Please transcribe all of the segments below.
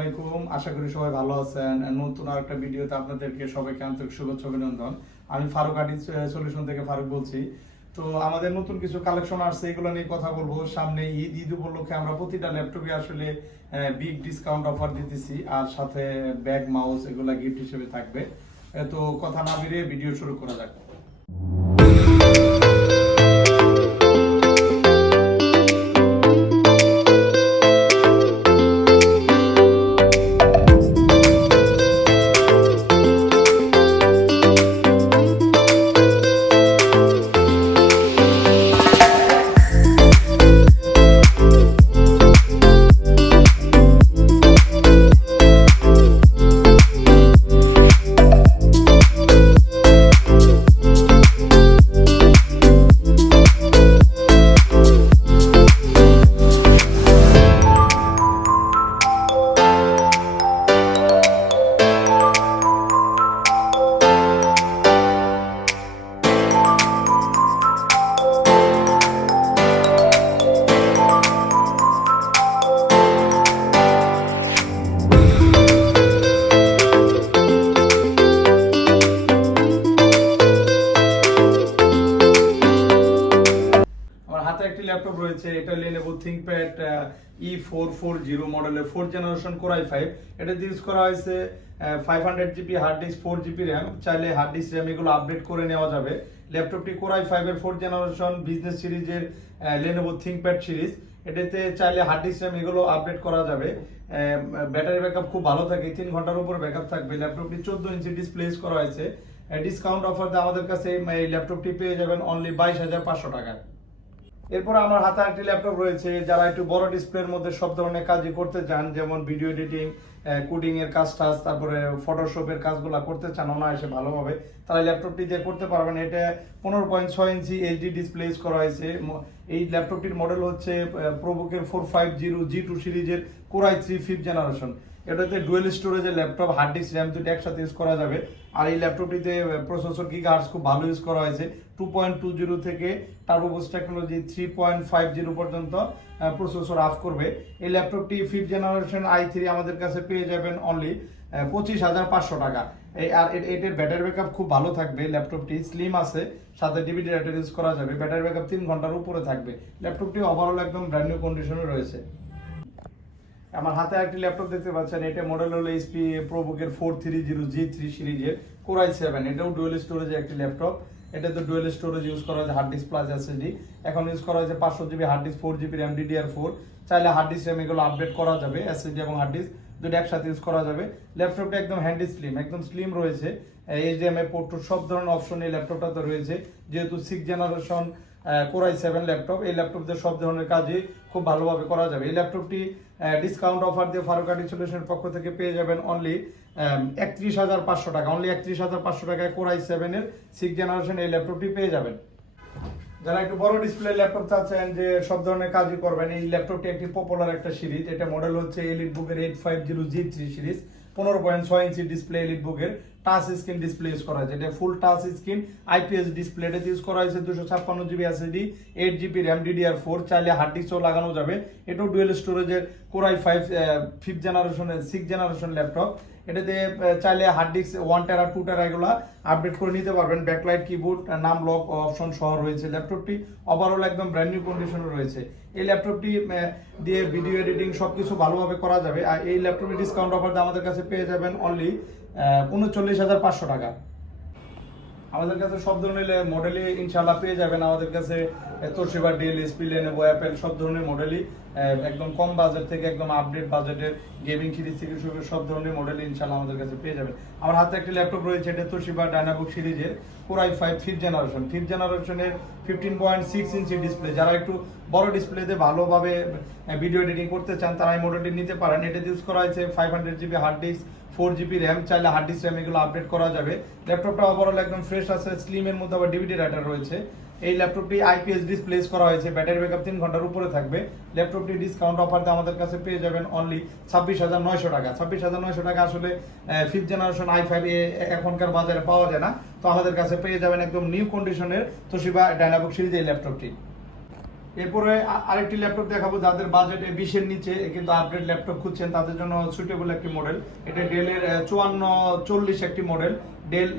আশা করি সবাই ভালো আছেন। নতুন আরেকটা ভিডিওতে আপনাদেরকে সবাইকে আন্তরিক শুভেচ্ছা অভিনন্দন। আমি ফারুক আটি সলিউশন থেকে ফারুক বলছি। তো আমাদের নতুন কিছু কালেকশন আসছে, এগুলো নিয়ে কথা বলবো। সামনে ঈদ উপলক্ষে আমরা প্রতিটা ল্যাপটপে আসলে বিগ ডিসকাউন্ট অফার দিতেছি, আর সাথে ব্যাগ মাউস এগুলা গিফট হিসেবে থাকবে। তো কথা না বেরিয়ে ভিডিও শুরু করা যাক। একটি ল্যাপটপ রয়েছে, এটা Lenovo ThinkPad E440 মডেলের 4th জেনারেশন Core i5। এটা ইউজ করা হয়েছে 500GB hard disk, 4GB RAM। চাইলে হার্ড ডিস্ক RAM এগুলো আপডেট করে নেওয়া যাবে। ল্যাপটপটি Core i5 এর 4th জেনারেশন বিজনেস সিরিজের Lenovo ThinkPad সিরিজ। এটাতে চাইলে হার্ড ডিস্ক RAM এগুলো আপডেট করা যাবে। ব্যাটারি ব্যাকআপ খুব ভালো থাকে, 3 ঘন্টার উপর ব্যাকআপ থাকবে। ল্যাপটপটি 14 ইঞ্চি ডিসপ্লে ইউজ করা হয়েছে। ডিসকাউন্ট অফারতে আমাদের কাছে এই ল্যাপটপটি পেয়ে যাবেন অনলি 22,500 টাকায়। এরপর আমার হাতে একটি ল্যাপটপ রয়েছে, যারা একটু বড় ডিসপ্লের মধ্যে সব ধরনের কাজই করতে চান, যেমন ভিডিও এডিটিং, কোডিং এর কাজ, তারপরে ফটোশপের কাজগুলো করতে চান অনায়াসে ভালোভাবে, তারা ল্যাপটপটি দিয়ে করতে পারবেন। এটা 15.6 ইঞ্চি এইচডি ডিসপ্লে ইউজ করা হয়েছে। এই ল্যাপটপটির মডেল হচ্ছে প্রোবুকের 450 G2 সিরিজের Core i3 5th জেনারেশন। এটাতে ডুয়েল স্টোরেজের ল্যাপটপ, হার্ড ডিস্ক, র্যাম দুটো একসাথে ইউজ করা যাবে। আর এই ল্যাপটপটিতে প্রসেসর গিগাহার্টজ খুব ভালো ইউজ করা হয়েছে। 2.20 থেকে টার্বো বুস্ট টেকনোলজি 3.50 পর্যন্ত প্রসেসর আপ করবে। এই ল্যাপটপটি 5th জেনারেশন i3 আমাদের কাছে পেয়ে যাবেন অনলি 25,500 টাকা। আর এটার ব্যাটারি ব্যাকআপ খুব ভালো থাকবে। ল্যাপটপটি স্লিম আছে, সাথে ডিভিডি রাইটার ইউজ করা যাবে। ব্যাটারি ব্যাকআপ 3 ঘন্টার উপরে থাকবে। ল্যাপটপটি ওভারঅল একদম ব্র্যান্ড নিউ কন্ডিশনে রয়েছে। আমার হাতে একটি ল্যাপটপ দেখতে পাচ্ছেন, এটা মডেল হলো এইচপি প্রোবুকের 430 G3 সিরিজের Core i7। এটাও ডুয়েল স্টোরেজের একটি ল্যাপটপ। এটাতে ডুয়েল স্টোরেজ ইউজ করা হয়েছে, হার্ড ডিস্ক প্লাস এসএসডি। এখন ইউজ করা হয়েছে 500GB hard disk, 4GB RAM DDR4। চাইলে হার্ড ডিস্ক RAM এগুলো আপডেট করা যাবে। এসএসডি এবং হার্ড ডিস্ক দুটো একসাথে ইউজ করা যাবে। ল্যাপটপটা একদম হ্যান্ডি স্লিম, একদম স্লিম রয়েছে। HDMI পোর্ট সব ধরনের অপশন এই ল্যাপটপটাতে রয়েছে। যেহেতু 6th generation Core i7 laptop, এই ল্যাপটপদের সব ধরনের কাজই খুব ভালোভাবে করা যাবে। এই ল্যাপটপটি ডিসকাউন্ট অফার দিয়ে ফারুক আটি সলিউশনের পক্ষ থেকে পেয়ে যাবেন অনলি 31,500 টাকা। অনলি 31,500 টাকায় Core i7 এর 6th জেনারেশন এই ল্যাপটপটি পেয়ে যাবেন। যারা একটু বড় ডিসপ্লে ল্যাপটপ চাচ্ছেন যে সব ধরনের কাজই করবেন, এই ল্যাপটপটি একটি পপুলার একটা সিরিজ। এটা মডেল হচ্ছে এলিটবুকের 850 G3 সিরিজ। 15.6 ইঞ্চি ডিসপ্লে এলিটবুকের, টাচ স্ক্রিন ডিসপ্লে ইউজ করা হয়েছে। এটা full touch screen IPS display. এটা ইউজ করা হয়েছে 256GB SSD, 8GB RAM DDR4। চাইলে হার্ড ডিস্কও লাগানো যাবে। এটাও ডুয়েল স্টোরেজের Core i5 5th জেনারেশনের 6th জেনারেশন ল্যাপটপ। এটাতে চাইলে হার্ড ডিস্ক 1 টেরা 2 টেরা এগুলো আপডেট করে নিতে পারবেন। ব্যাকলাইট কিবোর্ড, নাম লক অপশন সহ রয়েছে। ল্যাপটপটি ওভারঅল একদম ব্র্যান্ড নিউ কন্ডিশনে রয়েছে। এই ল্যাপটপটি দিয়ে ভিডিও এডিটিং সবকিছু ভালোভাবে করা যাবে। আর এই ল্যাপটপের ডিসকাউন্ট অফার আমাদের কাছে পেয়ে যাবেন অনলি 39,500 টাকা। আমাদের কাছে সব ধরনের মডেলই ইনশাআল্লাহ পেয়ে যাবেন। আমাদের কাছে Toshiba, Dell, HP, Lenovo, Apple সব ধরনের মডেলই একদম কম বাজেট থেকে একদম আপডেট বাজেটের গেমিং সিরিজ থেকে শুরু করে সব ধরনের মডেলই ইনশাআল্লাহ আমাদের কাছে পেয়ে যাবেন। আমার হাতে একটি ল্যাপটপ রয়েছে, এটা তোশিবা ডায়নাবুক সিরিজের Core i5 5th generation. 5th জেনারেশনের 15.6 ইঞ্চি ডিসপ্লে। যারা একটু বড় ডিসপ্লেতে ভালোভাবে ভিডিও এডিটিং করতে চান, তারা এই মডেলটি নিতে পারেন। এটা ইউজ করা হয়েছে 500GB hard disk, 4GB RAM। চাইলে হার্ড ডিস্ক RAM এগুলো আপডেট করা যাবে। ল্যাপটপটা ওভারঅল একদম ফ্রেশ আছে, স্লিমের মধ্যে আবার ডিভিডি রাইটার রয়েছে। এই ল্যাপটপটি IPS ডিসপ্লে ইউজ করা হয়েছে। ব্যাটারি ব্যাকআপ 3 ঘন্টার উপরে থাকবে। ল্যাপটপটি ডিসকাউন্ট অফারতে আমাদের কাছে পেয়ে যাবেন অনলি 26,900 টাকা। 26,900 টাকা আসলে 5th জেনারেশন i5 এখনকার বাজারে পাওয়া যায় না। তো আমাদের কাছে পেয়ে যাবেন একদম নিউ কন্ডিশনের তোশিবা ডায়নাবুক সিরিজ এই ল্যাপটপটি। এরপরে আরেকটি ল্যাপটপ দেখাবো যাদের বাজেট 20 এর নিচে কিন্তু আপডেট ল্যাপটপ খুঁজছেন তাদের জন্য সুইটেবল একটি মডেল। এটা ডেলের 5440 একটি মডেল, ডেল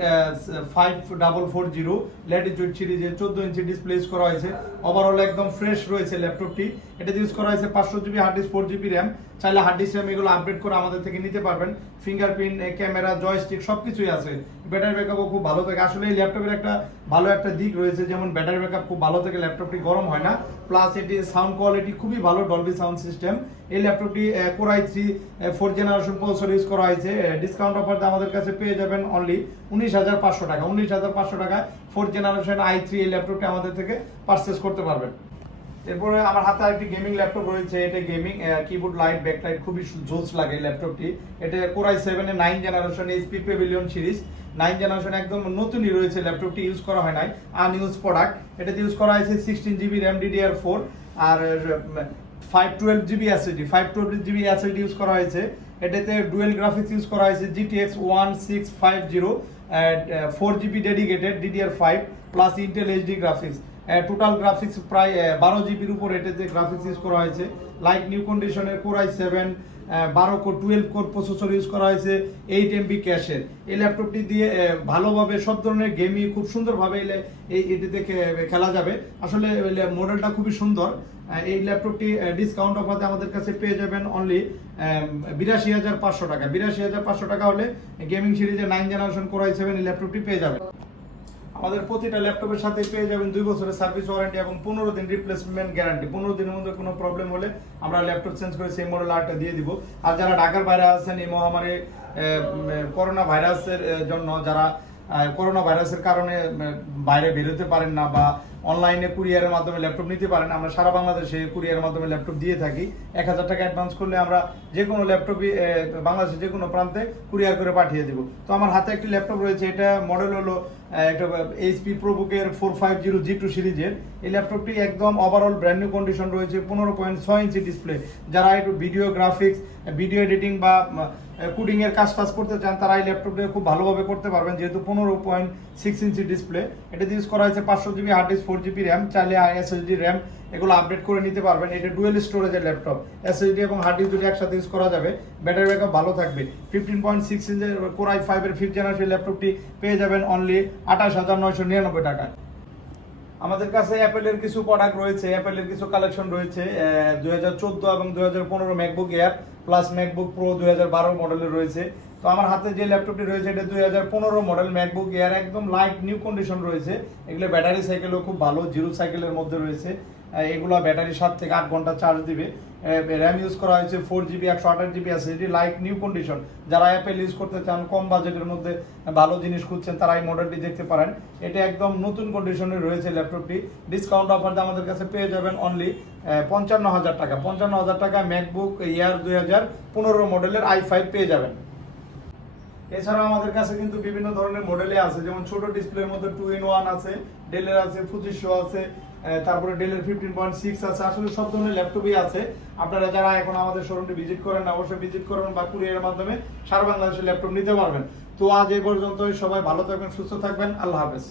5440 ল্যাটিটিউড সিরিজের 14 ইঞ্চি ডিসপ্লে ইউজ করা হয়েছে। ওভারঅল একদম ফ্রেশ রয়েছে ল্যাপটপটি। এটা ইউজ করা হয়েছে 500 GB hard disk, 4 GB RAM. চাইলে হার্ড ডিস্ক র্যাম এগুলো আপডেট করে আমাদের থেকে নিতে পারবেন। ফিঙ্গারপ্রিন্ট, ক্যামেরা, জয়স্টিক সবকিছুই আছে। ব্যাটারি ব্যাকআপও খুব ভালো থাকে। আসলে এই ল্যাপটপের একটা ভালো একটা দিক রয়েছে, যেমন ব্যাটারি ব্যাকআপ খুব ভালো থাকে, ল্যাপটপটি গরম হয় না। প্লাস এটি সাউন্ড কোয়ালিটি খুবই ভালো, ডলবি সাউন্ড সিস্টেম। এই ল্যাপটপটি Core i3 4th generation processor use করা হয়েছে। ডিসকাউন্ট অফারতে আমাদের কাছে পেয়ে যাবেন অনলি 19,500 টাকা। 19,500 টাকায় 4th জেনারেশন i3 এই ল্যাপটপটি আমাদের থেকে পারচেজ করতে পারবেন। এরপরে আমার হাতে আরেকটি গেমিং ল্যাপটপ রয়েছে। এটা গেমিং কিবোর্ড লাইট, ব্যাকলাইট খুবই জোস লাগে এই ল্যাপটপটি। এটা Core i7 এর 9 generation HP Pavilion series, 9 generation একদম নতুনই রয়েছে ল্যাপটপটি, ইউজ করা হয় নাই, আনইউজ প্রোডাক্ট। এটাতে ইউজ করা হয়েছে 16 জিবি র্যাম DDR4 আর 512 GB SSD, 512 GB SSD use করা হয়েছে। এটাতে ডুয়েল গ্রাফিক্স ইউজ করা হয়েছে GTX 1650, 4 GB dedicated DDR5 plus Intel HD graphics. Total graphics প্রায় 12 জিবির উপর এটাতে গ্রাফিক্স ইউজ করা হয়েছে। লাইক নিউ কন্ডিশনের Core i7 12 core 12 core processor use করা হয়েছে, 8 MB ক্যাশের। এই ল্যাপটপটি দিয়ে ভালোভাবে সব ধরনের গেমই খুব সুন্দরভাবে এটিতে খেলা যাবে। আসলে মডেলটা খুবই সুন্দর। এই ল্যাপটপটি ডিসকাউন্ট অফারে আমাদের কাছে পেয়ে যাবেন অনলি 82,500 টাকা। 82,500 টাকা হলে গেমিং সিরিজের 9 জেনারেশন Core i7 এই ল্যাপটপটি পেয়ে যাবেন। আমাদের প্রতিটা ল্যাপটপের সাথে পেয়ে যাবেন 2 বছরের সার্ভিস ওয়ারেন্টি এবং 15 দিন রিপ্লেসমেন্ট গ্যারান্টি। 15 দিনের মধ্যে কোনো প্রবলেম হলে আমরা ল্যাপটপ চেঞ্জ করে সেই মডেল আরটা দিয়ে দিব। আর যারা ঢাকার বাইরে আছেন, এই মহামারী করোনা ভাইরাসের জন্য যারা করোনা ভাইরাসের কারণে বাইরে বেরোতে পারেন না বা অনলাইনে কুরিয়ারের মাধ্যমে ল্যাপটপ নিতে পারেন, আমরা সারা বাংলাদেশে কুরিয়ারের মাধ্যমে ল্যাপটপ দিয়ে থাকি। 1000 টাকা অ্যাডভান্স করলে আমরা যে কোনো ল্যাপটপই বাংলাদেশের যে কোনো প্রান্তে কুরিয়ার করে পাঠিয়ে দিব। তো আমার হাতে একটি ল্যাপটপ রয়েছে, এটা মডেল হলো একটা HP ProBook-এর 450 G2 সিরিজের। এই ল্যাপটপটি একদম ওভারঅল ব্র্যান্ড নিউ কন্ডিশন রয়েছে, 15.6 ইঞ্চি ডিসপ্লে। যারা একটু ভিডিও গ্রাফিক্স, ভিডিও এডিটিং বা কোডিং এর কাজ করতে চান তারা এই ল্যাপটপটা খুব ভালোভাবে করতে পারবেন, যেহেতু 15.6 ইঞ্চি ডিসপ্লে। এটা ইউজ করা হয়েছে 500 GB hard disk, 4 GB RAM. চাইলে SSD র্যাম এগুলো আপডেট করে নিতে পারবেন। এটা ডুয়েল স্টোরেজের ল্যাপটপ, SSD এবং হার্ড ডিস্ক দুটো একসাথে ইউজ করা যাবে। ব্যাটারি ব্যাকআপ ভালো থাকবে। 15.6 ইঞ্চের Core i5 এর 5th জেনারেশন ল্যাপটপটি পেয়ে যাবেন অনলি 28,999 টাকায়। আমাদের কাছে অ্যাপেলের কিছু প্রোডাক্ট রয়েছে, অ্যাপেলের কিছু কালেকশন রয়েছে। 2014 এবং 2015 MacBook air plus MacBook pro 2012 মডেলের রয়েছে। তো আমার হাতে যে ল্যাপটপটি রয়েছে এটা 2015 মডেল ম্যাকবুক এয়ার, একদম লাইট নিউ কন্ডিশন রয়েছে। এগুলো ব্যাটারি সাইকেলও খুব ভালো, 0 সাইকেলের মধ্যে রয়েছে। এগুলো ব্যাটারি 7 থেকে 8 ঘন্টা চার্জ দিবে। র্যাম ইউজ করা হয়েছে 4 GB 128 GB SSD, like new condition. যারা অ্যাপেল ইউজ করতে চান, কম বাজেটের মধ্যে ভালো জিনিস খুঁজছেন, তারা এই মডেলটি দেখতে পারেন। এটা একদম নতুন কন্ডিশনে রয়েছে ল্যাপটপটি। ডিসকাউন্ট অফার আমাদের কাছে পেয়ে যাবেন অনলি 55,000 টাকা। 55,000 টাকা ম্যাকবুক এয়ার 2015 মডেলের i5 পেয়ে যাবেন। এছাড়াও আমাদের কাছে কিন্তু বিভিন্ন ধরনের মডেলে আছে, যেমন ছোট ডিসপ্লের মধ্যে 2-in-1 আছে, ডেলের আছে 2500 আছে, তারপরে ডেলের 15.6 আছে। আসলে সব ধরনের ল্যাপটপই আছে। আপনারা যারা এখন আমাদের শোরুমটি ভিজিট করেন না, অবশ্যই ভিজিট করবেন বা কুরিয়ারের মাধ্যমে সারা বাংলাদেশে ল্যাপটপ নিতে পারবেন। তো আজ এই পর্যন্তই। সবাই ভালো থাকবেন, সুস্থ থাকবেন। আল্লাহ হাফেজ।